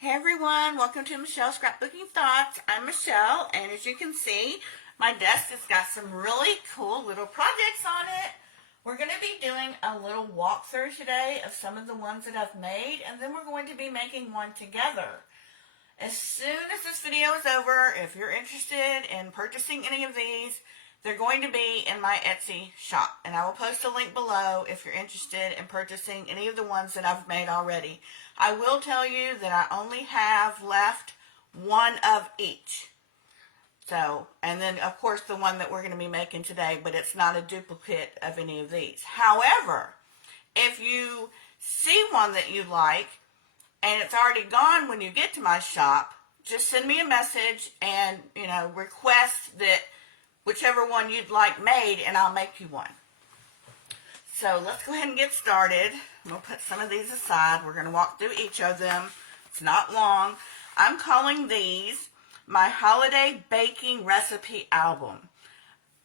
Hey everyone, welcome to Michelle's Scrapbooking Thoughts. I'm Michelle, and as you can see, my desk has got some really cool little projects on it. We're going to be doing a little walkthrough today of some of the ones that I've made, and then we're going to be making one together. As soon as this video is over, if you're interested in purchasing any of these, they're going to be in my Etsy shop, and I will post a link below if you're interested in purchasing any of the ones that I've made already. I will tell you that I only have left one of each. So, and then of course the one that we're going to be making today, but it's not a duplicate of any of these. However, if you see one that you like and it's already gone when you get to my shop, just send me a message and, request that whichever one you'd like made, and I'll make you one. So let's go ahead and get started. I'm going to put some of these aside. We're going to walk through each of them. It's not long. I'm calling these my holiday baking recipe album.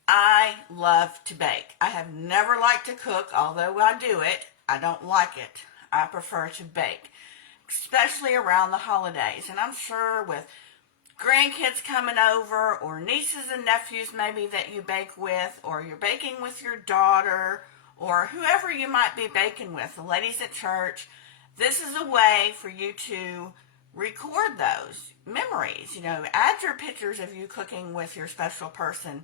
I love to bake. I have never liked to cook, although I do it. I don't like it. I prefer to bake, especially around the holidays. And I'm sure with grandkids coming over, or nieces and nephews maybe that you bake with, or you're baking with your daughter, or whoever you might be baking with, the ladies at church, this is a way for you to record those memories. Add your pictures of you cooking with your special person.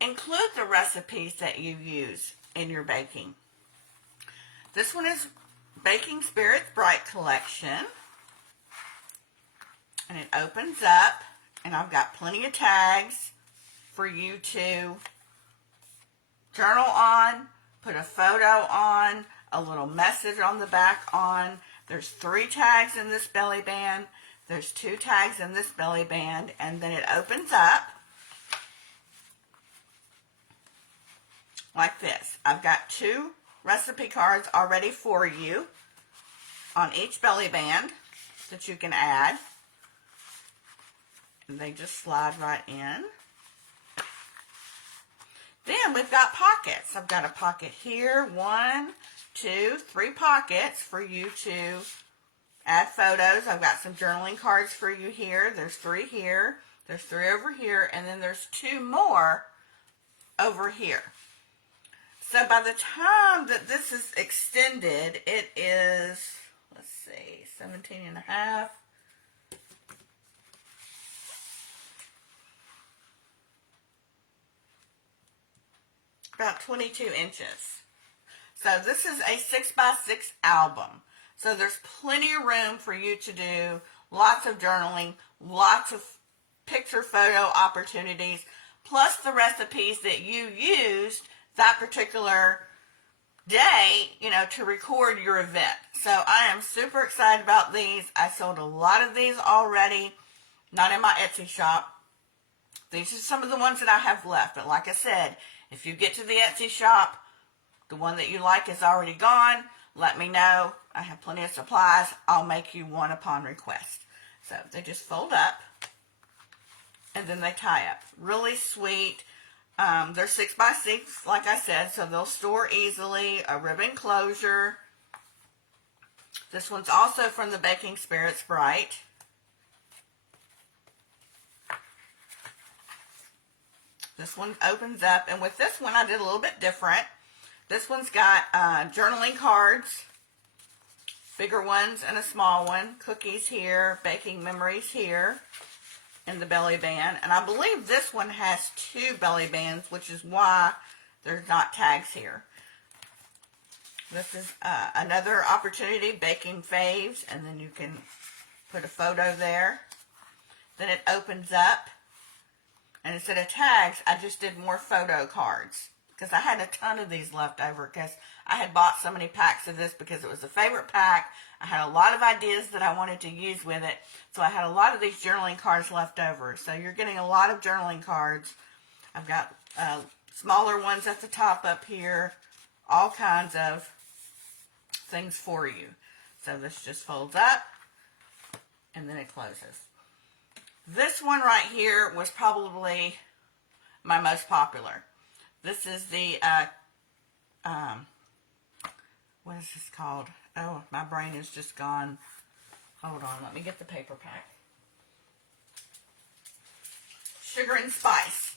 Include the recipes that you use in your baking. This one is Baking Spirits Bright Collection. And it opens up, and I've got plenty of tags for you to journal on, put a photo on, a little message on the back on. There's 3 tags in this belly band. There's 2 tags in this belly band, and then it opens up like this. I've got 2 recipe cards already for you on each belly band that you can add. And they just slide right in. Then we've got pockets. I've got a pocket here, 1, 2, 3 pockets for you to add photos. I've got some journaling cards for you here. There's 3 here. There's 3 over here. And then there's 2 more over here. So by the time that this is extended, it is, let's see, 17 and a half. About 22 inches. So this is a 6x6 album. So there's plenty of room for you to do lots of journaling, lots of picture photo opportunities, plus the recipes that you used that particular day, to record your event. So I am super excited about these. I sold a lot of these already, not in my Etsy shop. These are some of the ones that I have left. But like I said, if you get to the Etsy shop, the one that you like is already gone, let me know. I have plenty of supplies. I'll make you one upon request. So they just fold up, and then they tie up. Really sweet. They're 6x6, like I said, so they'll store easily. A ribbon closure. This one's also from the Baking Spirits Bright. This one opens up, and with this one I did a little bit different. This one's got journaling cards, bigger ones and a small one, cookies here, baking memories here in the belly band. And I believe this one has 2 belly bands, which is why there's not tags here. This is another opportunity, baking faves, and then you can put a photo there. Then it opens up. And instead of tags, I just did more photo cards because I had a ton of these left over because I had bought so many packs of this because it was a favorite pack. I had a lot of ideas that I wanted to use with it. So I had a lot of these journaling cards left over. So you're getting a lot of journaling cards. I've got smaller ones at the top up here. All kinds of things for you. So this just folds up and then it closes. This one right here was probably my most popular. This is the, what is this called? Oh, my brain is just gone Hold on, let me get the paper pack. Sugar and spice.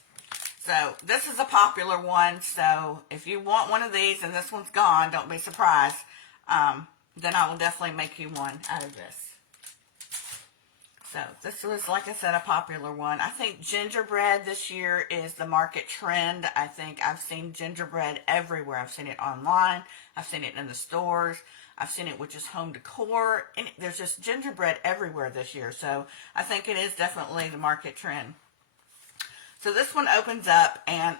So this is a popular one. So if you want one of these and this one's gone, don't be surprised. Then I will definitely make you one out of this. So this was, like I said, a popular one. I think gingerbread this year is the market trend. I think I've seen gingerbread everywhere. I've seen it online. I've seen it in the stores. I've seen it with just home decor. And there's just gingerbread everywhere this year. So I think it is definitely the market trend. So this one opens up, and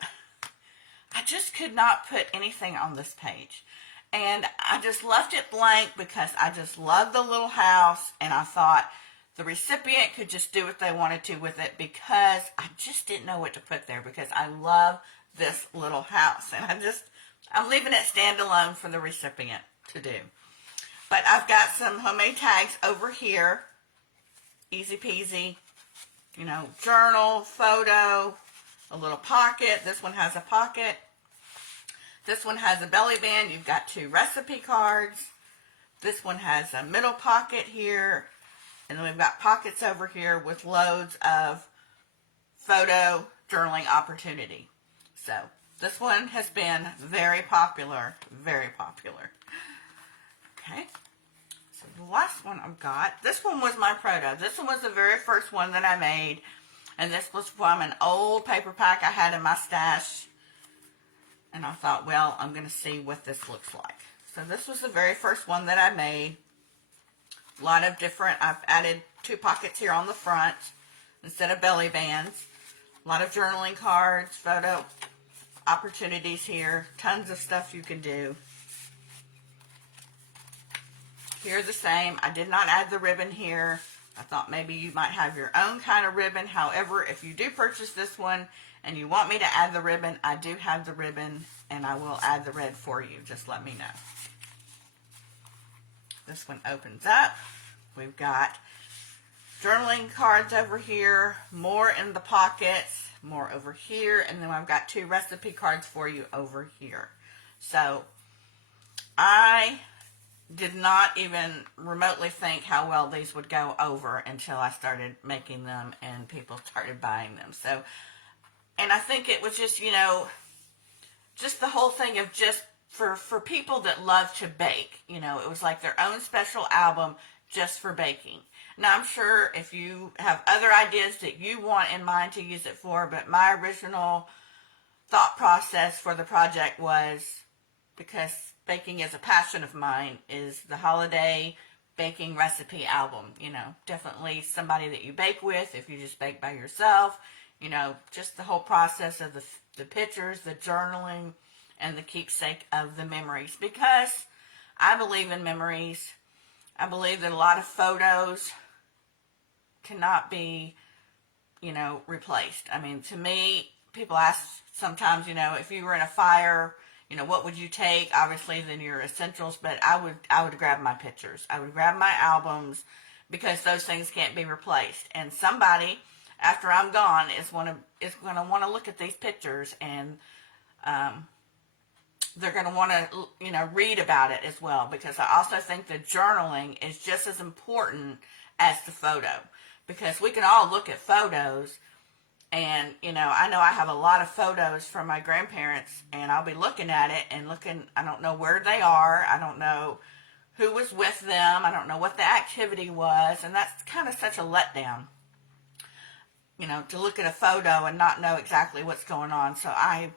I just could not put anything on this page. And I just left it blank because I just love the little house, and I thought the recipient could just do what they wanted to with it because I just didn't know what to put there because I love this little house. And I'm leaving it standalone for the recipient to do. But I've got some homemade tags over here. Easy peasy. You know, journal, photo, a little pocket. This one has a pocket. This one has a belly band. You've got 2 recipe cards. This one has a middle pocket here. And then we've got pockets over here with loads of photo journaling opportunity. So this one has been very popular, very popular. Okay. So the last one I've got, this one was my proto. This one was the very first one that I made. And this was from an old paper pack I had in my stash. And I thought, well, I'm going to see what this looks like. So this was the very first one that I made. A lot of different, I've added 2 pockets here on the front instead of belly bands. A lot of journaling cards, photo opportunities here. Tons of stuff you can do. Here the same. I did not add the ribbon here. I thought maybe you might have your own kind of ribbon. However, if you do purchase this one and you want me to add the ribbon, I do have the ribbon and I will add the red for you. Just let me know. This one opens up. We've got journaling cards over here, more in the pockets, more over here, and then I've got 2 recipe cards for you over here. So I did not even remotely think how well these would go over until I started making them and people started buying them. So, and I think it was just, you know, just the whole thing of just for people that love to bake, you know, it was like their own special album just for baking. Now, I'm sure if you have other ideas that you want in mind to use it for, but my original thought process for the project was, because baking is a passion of mine, is the holiday baking recipe album. You know, definitely somebody that you bake with, if you just bake by yourself, you know, just the whole process of the pictures, the journaling, and the keepsake of the memories, because I believe in memories. I believe that a lot of photos cannot be, you know, replaced. I mean, to me, people ask sometimes, you know, if you were in a fire, you know, what would you take? Obviously, then your essentials, but I would grab my pictures. I would grab my albums because those things can't be replaced. And somebody, after I'm gone, is going to want to look at these pictures, and they're going to want to, you know, read about it as well, because I also think the journaling is just as important as the photo, because we can all look at photos and, you know I have a lot of photos from my grandparents, and I'll be looking at it and looking, I don't know where they are, I don't know who was with them, I don't know what the activity was, and that's kind of such a letdown, you know, to look at a photo and not know exactly what's going on. So I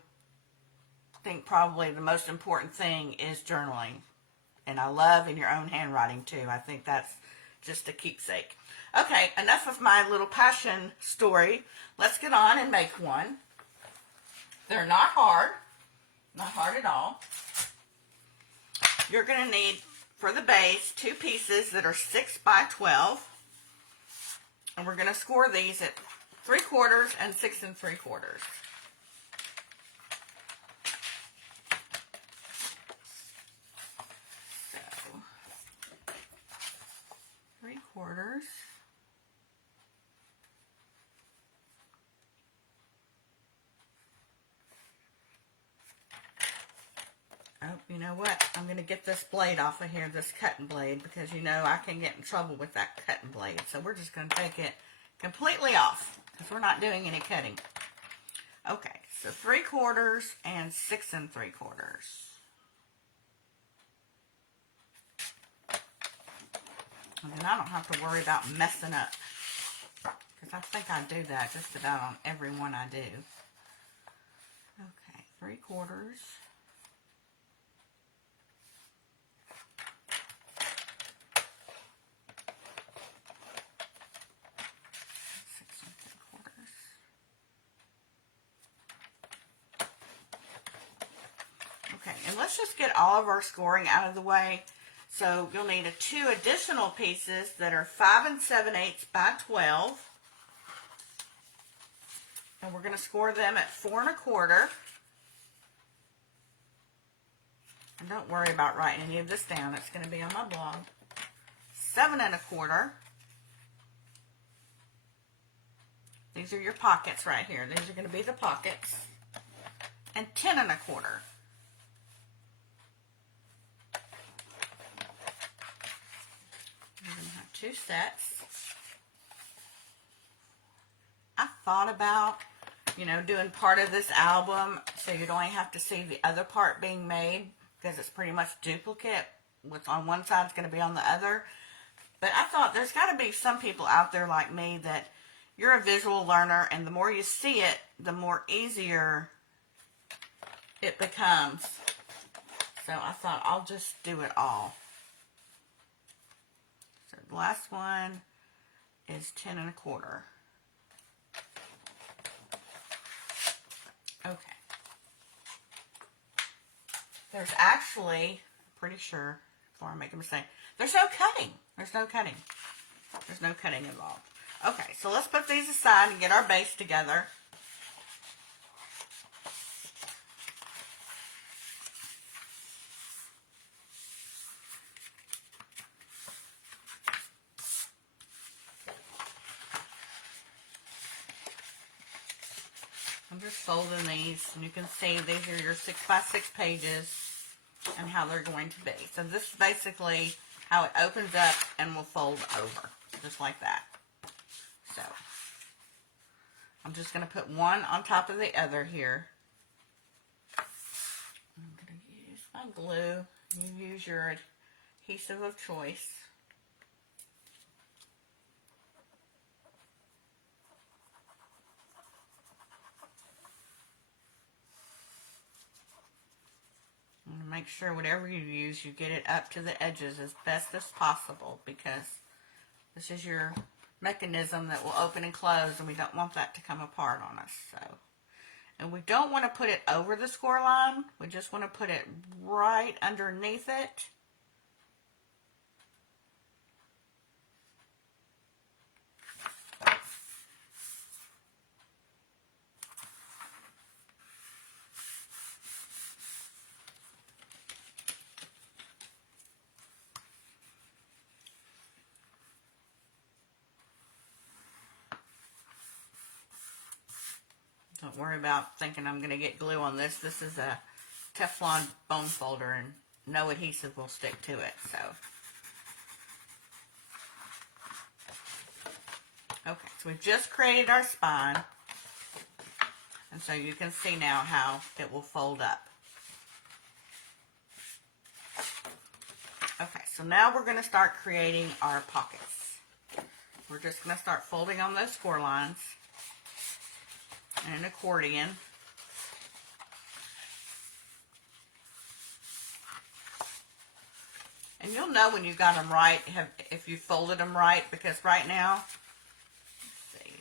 think probably the most important thing is journaling, and I love in your own handwriting too. I think that's just a keepsake. Okay, enough of my little passion story. Let's get on and make one. They're not hard at all. You're going to need, for the base, 2 pieces that are 6 by 12, and we're going to score these at 3/4 and 6 3/4. So 3/4. Oh, you know what? I'm going to get this blade off of here, this cutting blade, because you know I can get in trouble with that cutting blade. So we're just going to take it completely off because we're not doing any cutting. Okay, so 3/4 and 6 3/4. And then I don't have to worry about messing up, because I think I do that just about on every one I do. Okay, 3/4. 6 3/4. Okay, and let's just get all of our scoring out of the way. So you'll need 2 additional pieces that are 5 7/8 by 12. And we're going to score them at 4 1/4. And don't worry about writing any of this down. It's going to be on my blog. 7 1/4. These are your pockets right here. These are going to be the pockets. And 10 1/4. We're going to have 2 sets. I thought about, you know, doing part of this album so you'd only have to see the other part being made, because it's pretty much duplicate. What's on one side is going to be on the other. But I thought there's got to be some people out there like me that you're a visual learner, and the more you see it, the more easier it becomes. So I thought I'll just do it all. So the last one is 10 1/4. Okay. There's actually, pretty sure, before I make a mistake, there's no cutting. There's no cutting. There's no cutting involved. Okay, so let's put these aside and get our base together. I'm just folding these, and you can see these are your 6 by 6 pages and how they're going to be. So this is basically how it opens up and will fold over, just like that. So I'm just going to put one on top of the other here. I'm going to use my glue. You use your adhesive of choice. And make sure whatever you use, you get it up to the edges as best as possible, because this is your mechanism that will open and close, and we don't want that to come apart on us. So, and we don't want to put it over the score line. We just want to put it right underneath it. Don't worry about thinking I'm going to get glue on this. This is a Teflon bone folder, and no adhesive will stick to it. So, okay, so we've just created our spine, and so you can see now how it will fold up. Okay, so now we're going to start creating our pockets. We're just going to start folding on those score lines. And an accordion. And you'll know when you got them right, if you folded them right, because right now, let's see,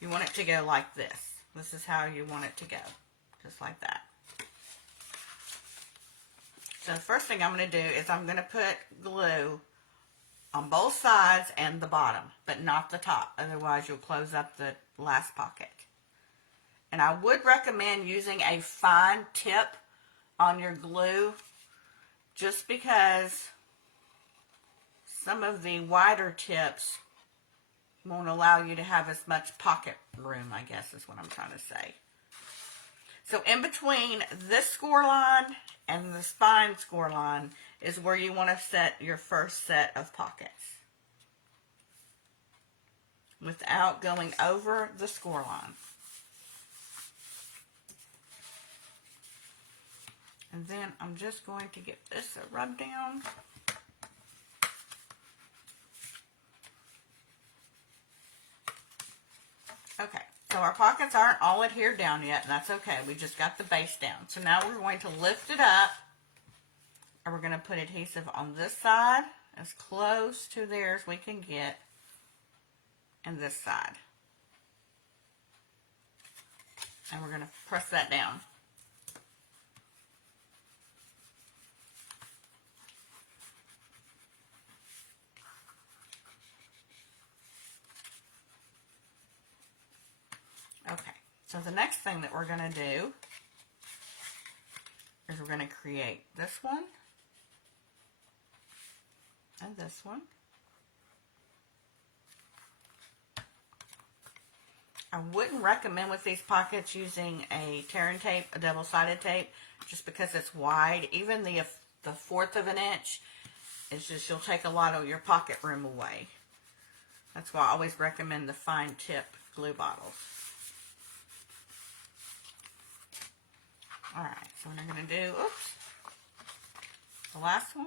you want it to go like this. This is how you want it to go, just like that. So the first thing I'm going to do is I'm going to put glue on both sides and the bottom, but not the top. Otherwise, you'll close up the last pocket. And I would recommend using a fine tip on your glue, just because some of the wider tips won't allow you to have as much pocket room, I guess is what I'm trying to say. So in between this score line and the spine score line is where you want to set your first set of pockets without going over the score line. And then I'm just going to get this a rub down. Okay, so our pockets aren't all adhered down yet, and that's okay. We just got the base down. So now we're going to lift it up, and we're going to put adhesive on this side as close to there as we can get, and this side. And we're going to press that down. Okay, so the next thing that we're going to do is we're going to create this one and this one. I wouldn't recommend with these pockets using a tearing tape, a double-sided tape, just because it's wide. Even the 1/4 of an inch, it's just, you'll take a lot of your pocket room away. That's why I always recommend the fine tip glue bottles. Alright, so we're going to do, the last one.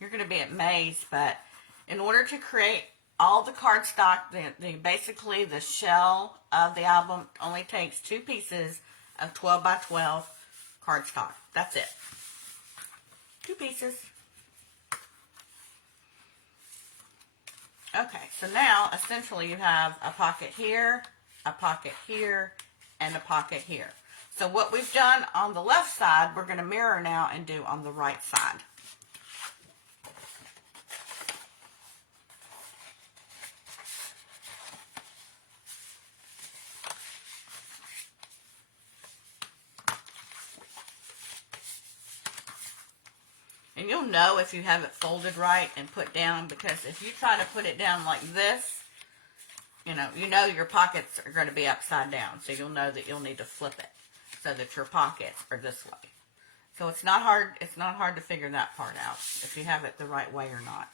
You're going to be amazed, but in order to create all the cardstock, basically the shell of the album only takes 2 pieces of 12 by 12 cardstock. That's it. 2 pieces. Okay, so now essentially you have a pocket here, and a pocket here. So what we've done on the left side, we're going to mirror now and do on the right side. And you'll know if you have it folded right and put down, because if you try to put it down like this, you know your pockets are going to be upside down. So you'll know that you'll need to flip it so that your pockets are this way. So it's not hard to figure that part out if you have it the right way or not.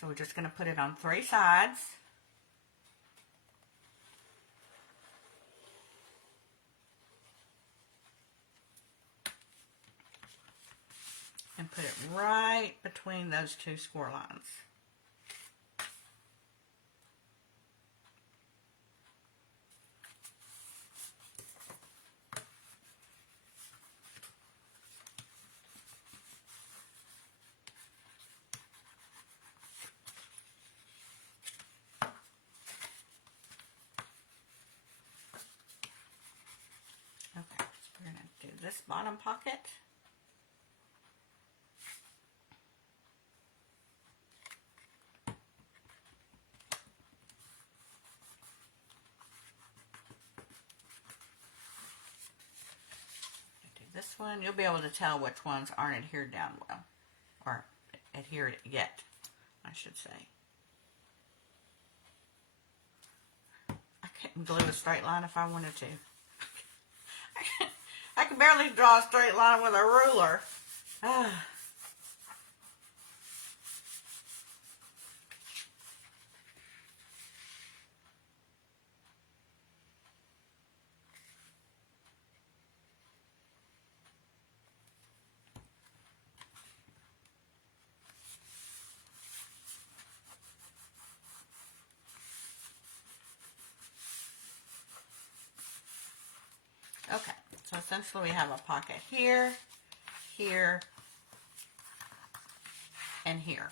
So we're just going to put it on 3 sides. And put it right between those 2 score lines. Okay, so we're going to do this bottom pocket. This one, you'll be able to tell which ones aren't adhered down well, or adhered yet, I should say. I couldn't glue a straight line if I wanted to. I can barely draw a straight line with a ruler. Okay, so essentially we have a pocket here, here, and here.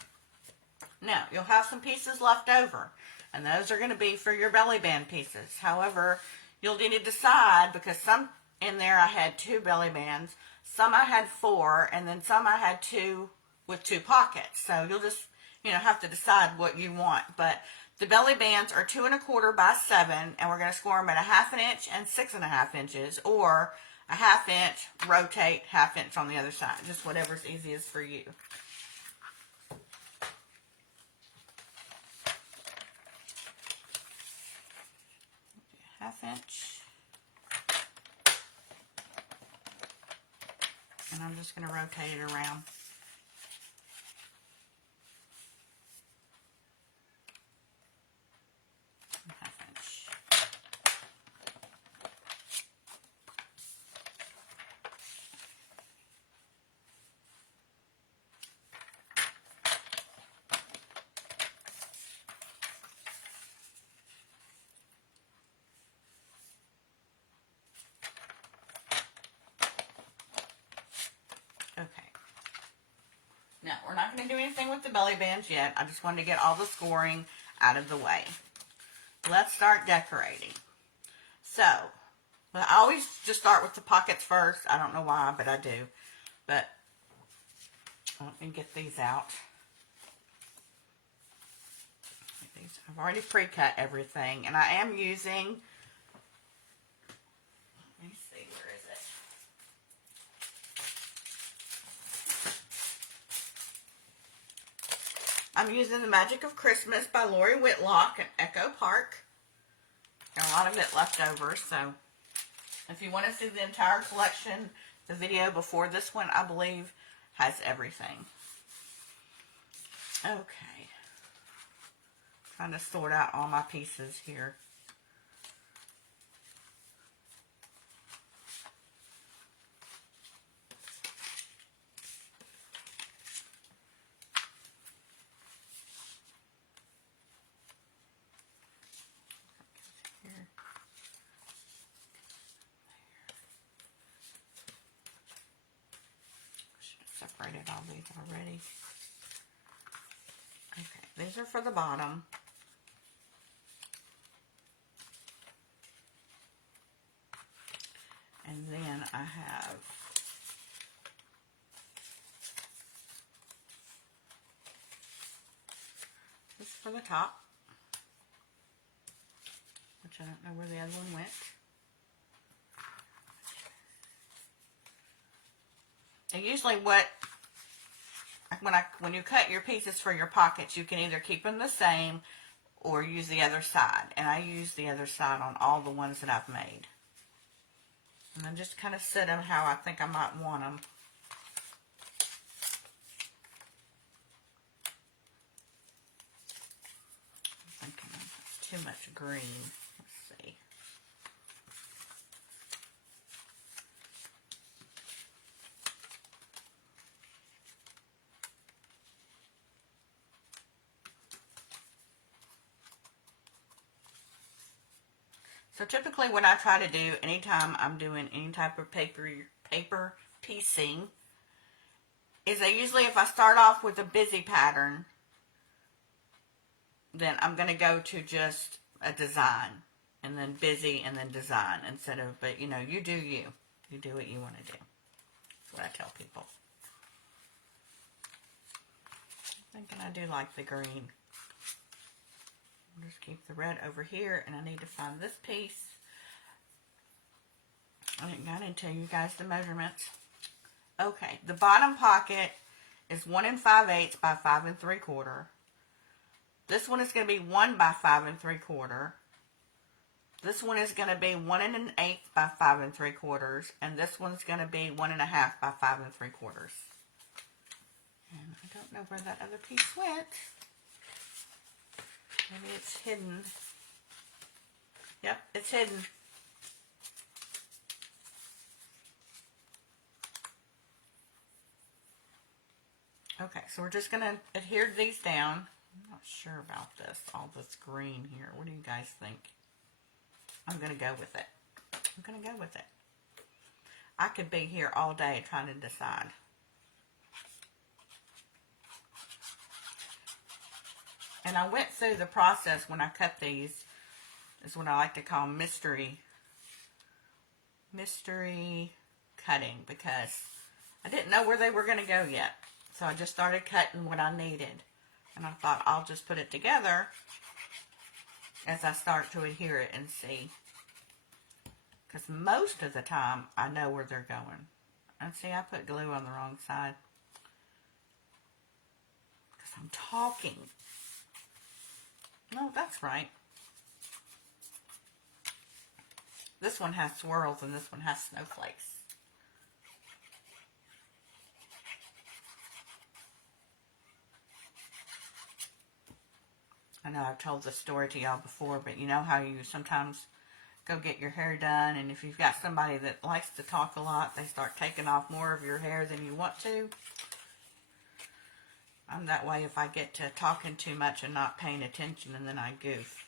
Now, you'll have some pieces left over, and those are going to be for your belly band pieces. However, you'll need to decide, because some in there I had 2 belly bands, some I had 4, and then some I had 2 with 2 pockets. So you'll just, have to decide what you want. But the belly bands are 2 1/4 by 7, and we're going to score them at a 1/2 inch and 6 1/2 inches, or a 1/2 inch, rotate 1/2 inch on the other side. Just whatever's easiest for you. 1/2 inch. And I'm just going to rotate it around. Okay. Now, we're not going to do anything with the belly bands yet. I just wanted to get all the scoring out of the way. Let's start decorating. So, well, I always just start with the pockets first. I don't know why, but I do. But, let me get these out. I've already pre-cut everything. And I am using, let me see, where is it? I'm using The Magic of Christmas by Lori Whitlock and Echo Park. And a lot of it left over, so if you want to see the entire collection, the video before this one, I believe, has everything. Okay. Trying to sort out all my pieces here. Separated all these already. Okay, these are for the bottom. And then I have this for the top, which I don't know where the other one went. And usually when you cut your pieces for your pockets, you can either keep them the same or use the other side. And I use the other side on all the ones that I've made. And then just kind of set them how I think I might want them. I'm thinking that's too much green. Let's see. So typically what I try to do anytime I'm doing any type of paper piecing is if I start off with a busy pattern, then I'm going to go to just a design and then busy and then design instead of, but you do you. You do what you want to do. That's what I tell people. I'm thinking I do like the green. I'll just keep the red over here, and I need to find this piece. I didn't tell you guys the measurements. Okay, the bottom pocket is 1 5/8 by 5 3/4. This one is going to be 1 by 5 3/4. This one is going to be 1 1/8 by 5 3/4, and this one's going to be 1 1/2 by 5 3/4. And I don't know where that other piece went. Maybe it's hidden. Yep, it's hidden. Okay, so we're just going to adhere these down. I'm not sure about this, all this green here. What do you guys think? I'm going to go with it. I'm going to go with it. I could be here all day trying to decide. And I went through the process when I cut these. Is what I like to call mystery cutting, because I didn't know where they were going to go yet. So I just started cutting what I needed. And I thought I'll just put it together as I start to adhere it and see because most of the time I know where they're going. And see, I put glue on the wrong side because I'm talking. No, that's right. This one has swirls and this one has snowflakes. I know I've told this story to y'all before, but you know how you sometimes go get your hair done, and if you've got somebody that likes to talk a lot, they start taking off more of your hair than you want to. I'm that way if I get to talking too much and not paying attention, and then I goof.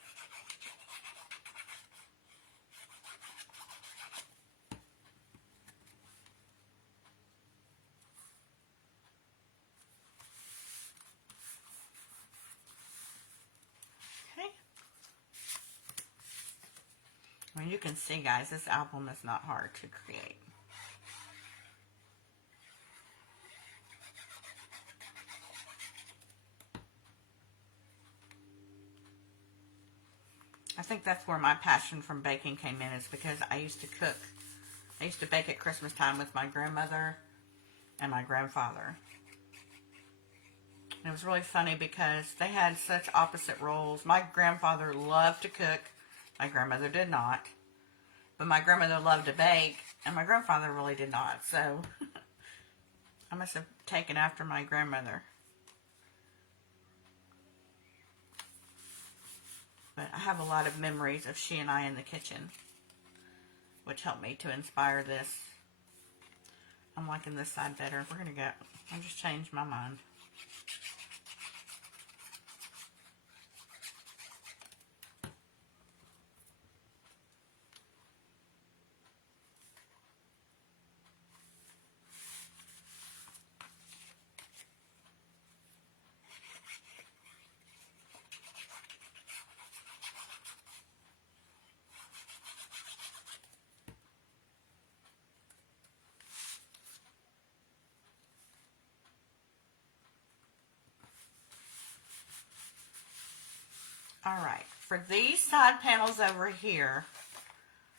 Well, you can see, guys, this album is not hard to create. I think that's where my passion from baking came in, is because I used to cook. I used to bake at Christmas time with my grandmother and my grandfather. And it was really funny because they had such opposite roles. My grandfather loved to cook. My grandmother did not. But my grandmother loved to bake, and my grandfather really did not. So I must have taken after my grandmother. But I have a lot of memories of she and I in the kitchen, which helped me to inspire this. I'm liking this side better. We're going to go. I just changed my mind. Alright, for these side panels over here,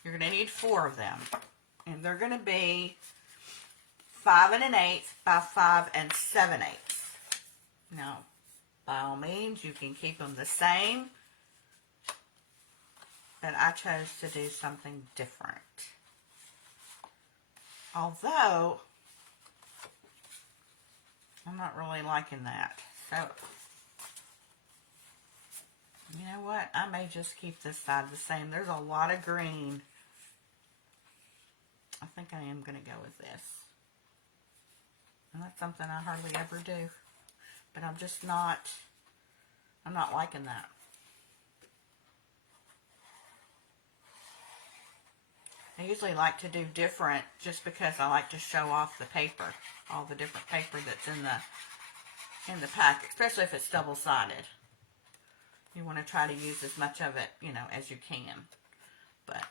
you're going to need 4 of them. And they're going to be 5 1/8 by 5 7/8. Now, by all means, you can keep them the same, but I chose to do something different. Although, I'm not really liking that. So, you know what? I may just keep this side the same. There's a lot of green. I think I am going to go with this. And that's something I hardly ever do. But I'm just not, I'm not liking that. I usually like to do different just because I like to show off the paper. All the different paper that's in the pack, especially if it's double-sided. You want to try to use as much of it, you know, as you can. But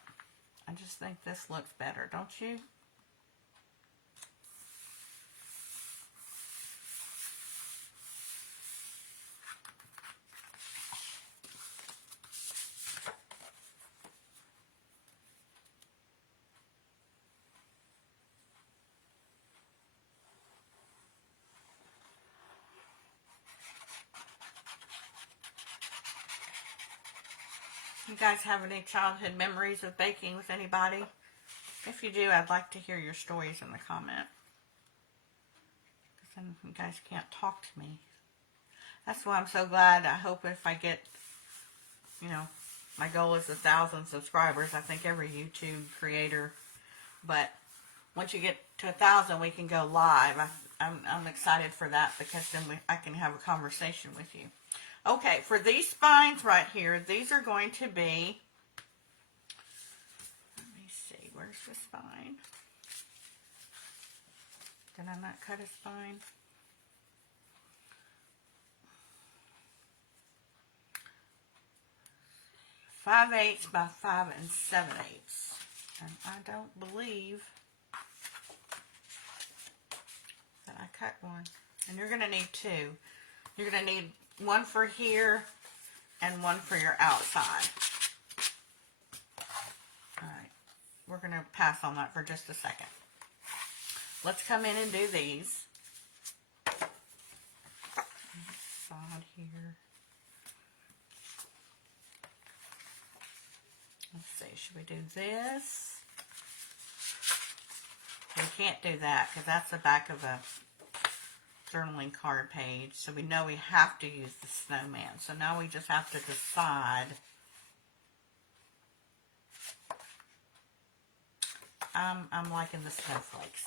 I just think this looks better, don't you? You guys have any childhood memories of baking with anybody? If you do, I'd like to hear your stories in the comment. Because then you guys can't talk to me. That's why I'm so glad. I hope if I get, you know, my goal is 1,000 subscribers. I think every YouTube creator. But once you get to 1,000, we can go live. I'm excited for that because then I can have a conversation with you. Okay, for these spines right here, these are going to be, let me see, where's the spine? Did I not cut a spine? Five eighths by 5 7/8. And I don't believe that I cut one. And you're going to need 2. You're going to need one for here and one for your outside. Alright. we're going to pass on that for just a second. Let's come in and do these. Side here. Let's see, should we do this? We can't do that because that's the back of a journaling card page. So we know we have to use the snowman. So now we just have to decide. I'm liking the snowflakes.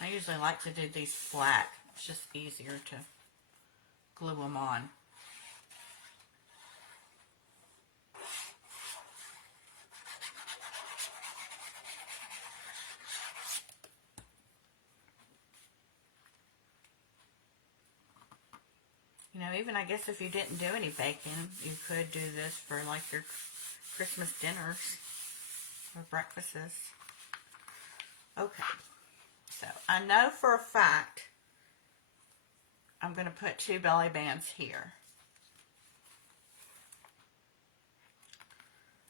I usually like to do these flat. It's just easier to glue them on. You know, even I guess if you didn't do any baking, you could do this for like your Christmas dinners or breakfasts. Okay. So I know for a fact I'm going to put 2 belly bands here.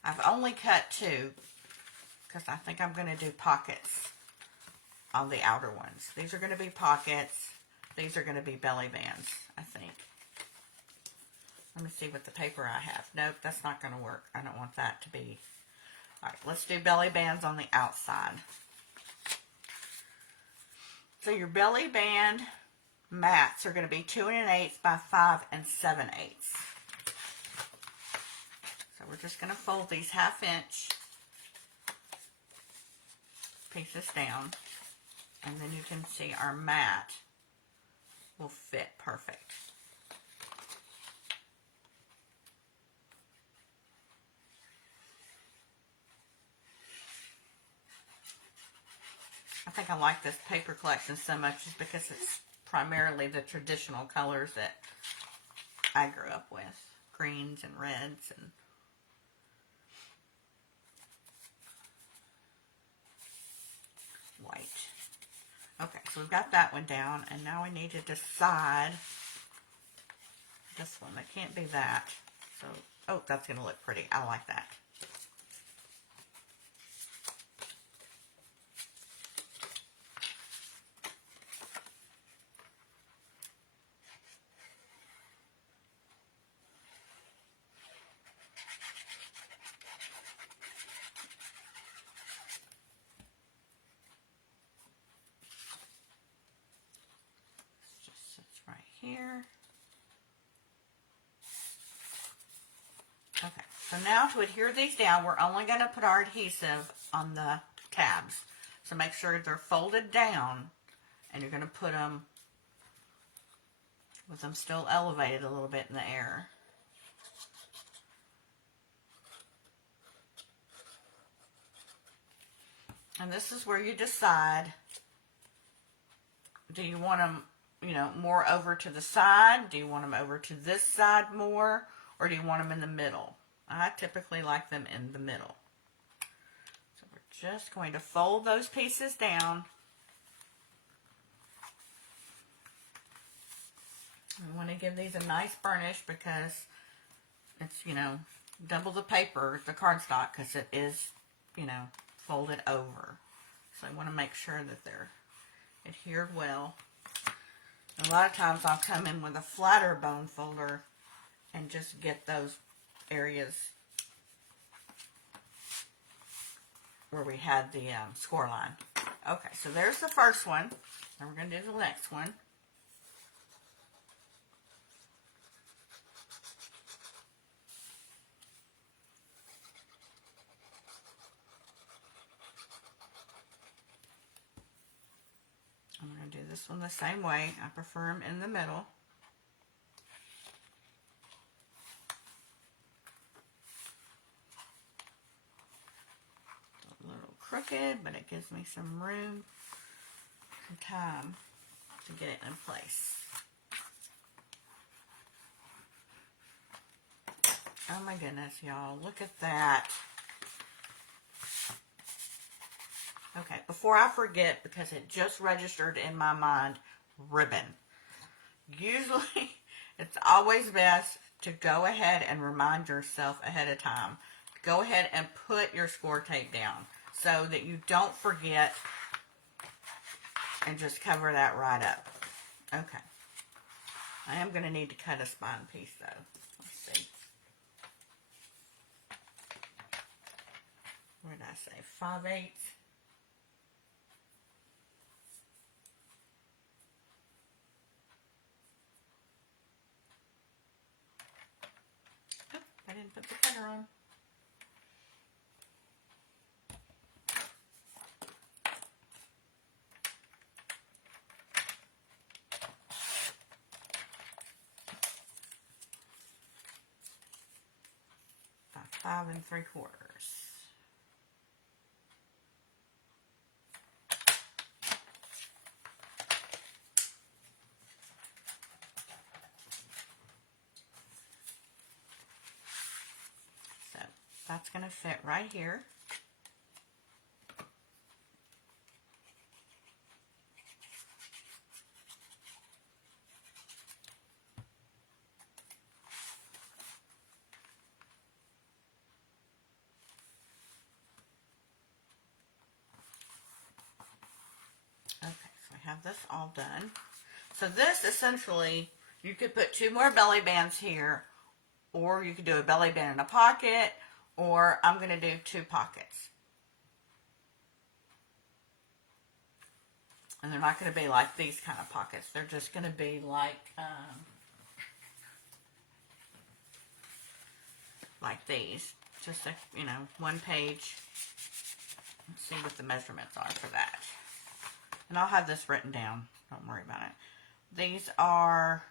I've only cut 2 because I think I'm going to do pockets on the outer ones. These are going to be pockets. These are going to be belly bands, I think. Let me see what the paper I have. Nope, that's not going to work. I don't want that to be. All right, let's do belly bands on the outside. So your belly band mats are going to be 2 1/8 by 5 7/8. So we're just going to fold these 1/2 inch pieces down, and then you can see our mat will fit perfect. I think I like this paper collection so much just because it's primarily the traditional colors that I grew up with. Greens and reds and white. Okay, so we've got that one down, and now we need to decide this one. That can't be that. So, oh, that's going to look pretty. I like that. Here. Okay, so now to adhere these down, we're only going to put our adhesive on the tabs. So make sure they're folded down, and you're going to put them with them still elevated a little bit in the air. And this is where you decide, do you want them, you know, more over to the side? Do you want them over to this side more? Or do you want them in the middle? I typically like them in the middle. So we're just going to fold those pieces down. We want to give these a nice burnish because it's, you know, double the paper, the cardstock, because it is, you know, folded over. So I want to make sure that they're adhered well. A lot of times I'll come in with a flatter bone folder and just get those areas where we had the score line. Okay, so there's the first one. Now we're going to do the next one. I'm going to do this one the same way. I prefer them in the middle. crooked, but it gives me some room, some time to get it in place. Oh my goodness, y'all, look at that. Okay, before I forget, because it just registered in my mind, ribbon. Usually, it's always best to go ahead and remind yourself ahead of time. Go ahead and put your score tape down so that you don't forget, and just cover that right up. Okay. I am going to need to cut a spine piece though. Let's see. What did I say? 5/8. Oh, I didn't put the cutter on. About 5 3/4. So that's going to fit right here. Okay, so I have this all done. So this essentially, you could put 2 more belly bands here, or you could do a belly band in a pocket, or I'm going to do 2 pockets. And they're not going to be like these kind of pockets. They're just going to be like these. Just a, 1 page. Let's see what the measurements are for that. And I'll have this written down. Don't worry about it. These are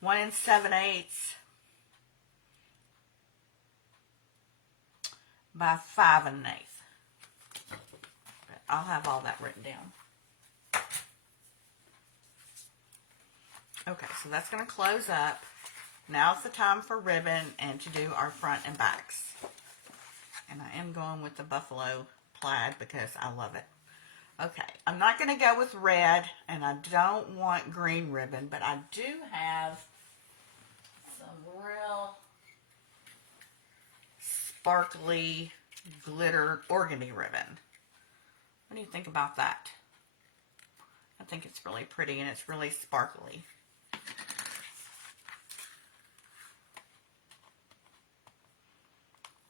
1 7/8 by 5 1/8. But I'll have all that written down. Okay, so that's going to close up. Now it's the time for ribbon and to do our front and backs. And I am going with the buffalo plaid because I love it. Okay, I'm not going to go with red, and I don't want green ribbon, but I do have some real sparkly glitter organdy ribbon. What do you think about that? I think it's really pretty, and it's really sparkly.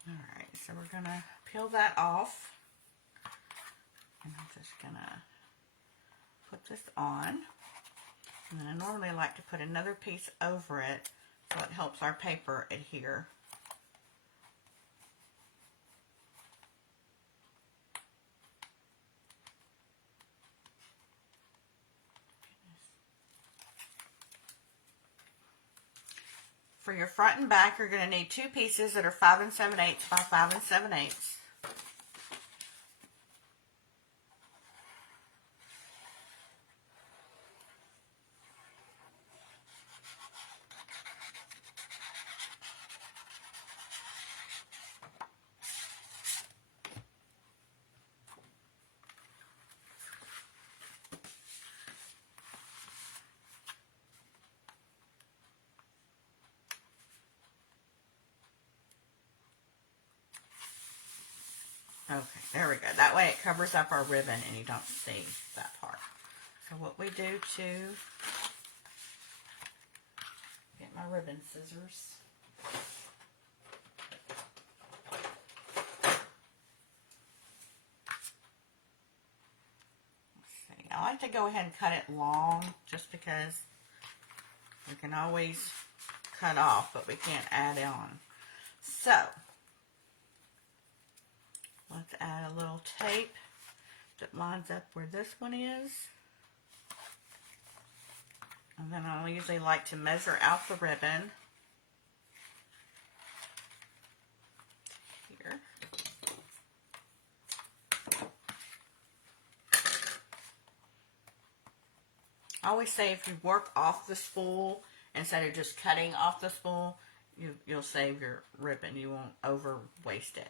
Alright, so we're going to peel that off. And I'm just going to put this on. And then I normally like to put another piece over it so it helps our paper adhere. For your front and back, you're going to need 2 pieces that are 5 7/8 by 5 7/8. Okay, there we go. That way it covers up our ribbon and you don't see that part. So what we do to get my ribbon scissors. Let's see. I like to go ahead and cut it long just because we can always cut off, but we can't add on. So let's add a little tape that lines up where this one is. And then I usually like to measure out the ribbon. Here. I always say if you work off the spool instead of just cutting off the spool, you'll save your ribbon. You won't over waste it.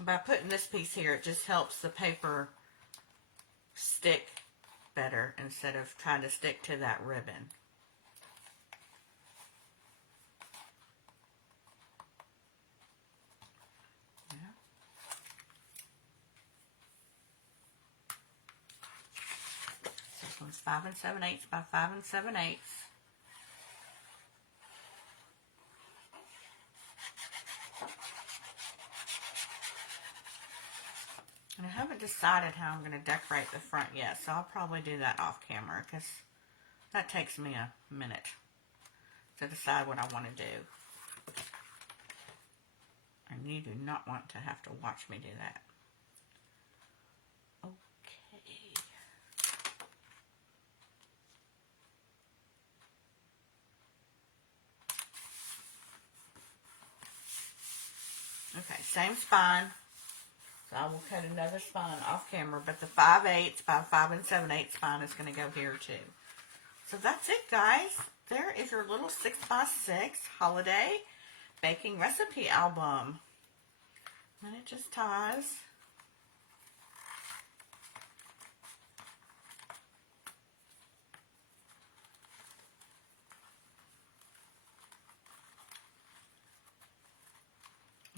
By putting this piece here, it just helps the paper stick better instead of trying to stick to that ribbon. Yeah. This one's 5 7/8 by 5 7/8. And I haven't decided how I'm going to decorate the front yet, so I'll probably do that off camera because that takes me a minute to decide what I want to do. And you do not want to have to watch me do that. Okay. Okay, same spine. So I will cut another spine off camera, but the 5/8 by 5 7/8 spine is going to go here too. So that's it, guys. There is your little 6x6 holiday baking recipe album. And it just ties.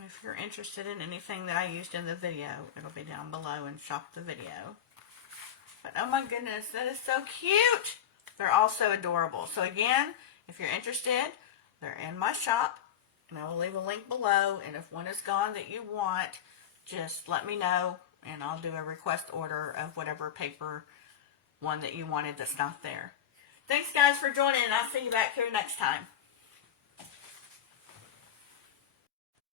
If you're interested in anything that I used in the video, it'll be down below and shop the video. But oh my goodness, that is so cute. They're all so adorable. So again, if you're interested, they're in my shop. And I will leave a link below. And if one is gone that you want, just let me know. And I'll do a request order of whatever paper one that you wanted that's not there. Thanks guys for joining. And I'll see you back here next time.